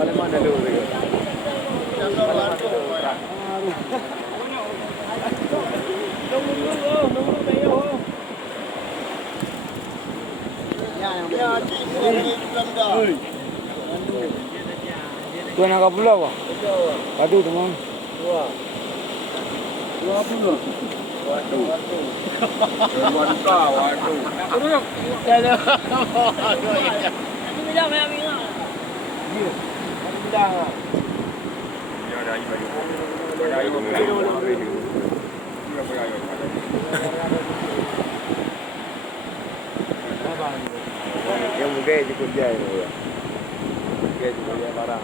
Paling mana dulu dia? Paling mana dulu? Tuan nak pula apa? Padu teman. Dua. 20. Waduh. Waduh. Terus. Ada. Ini bilang macam ni lah. Ya. Bilang ah. Ya dah ibu. Dah ibu. Yang mungkin cukup jaya ni. Mungkin cukup jaya barang.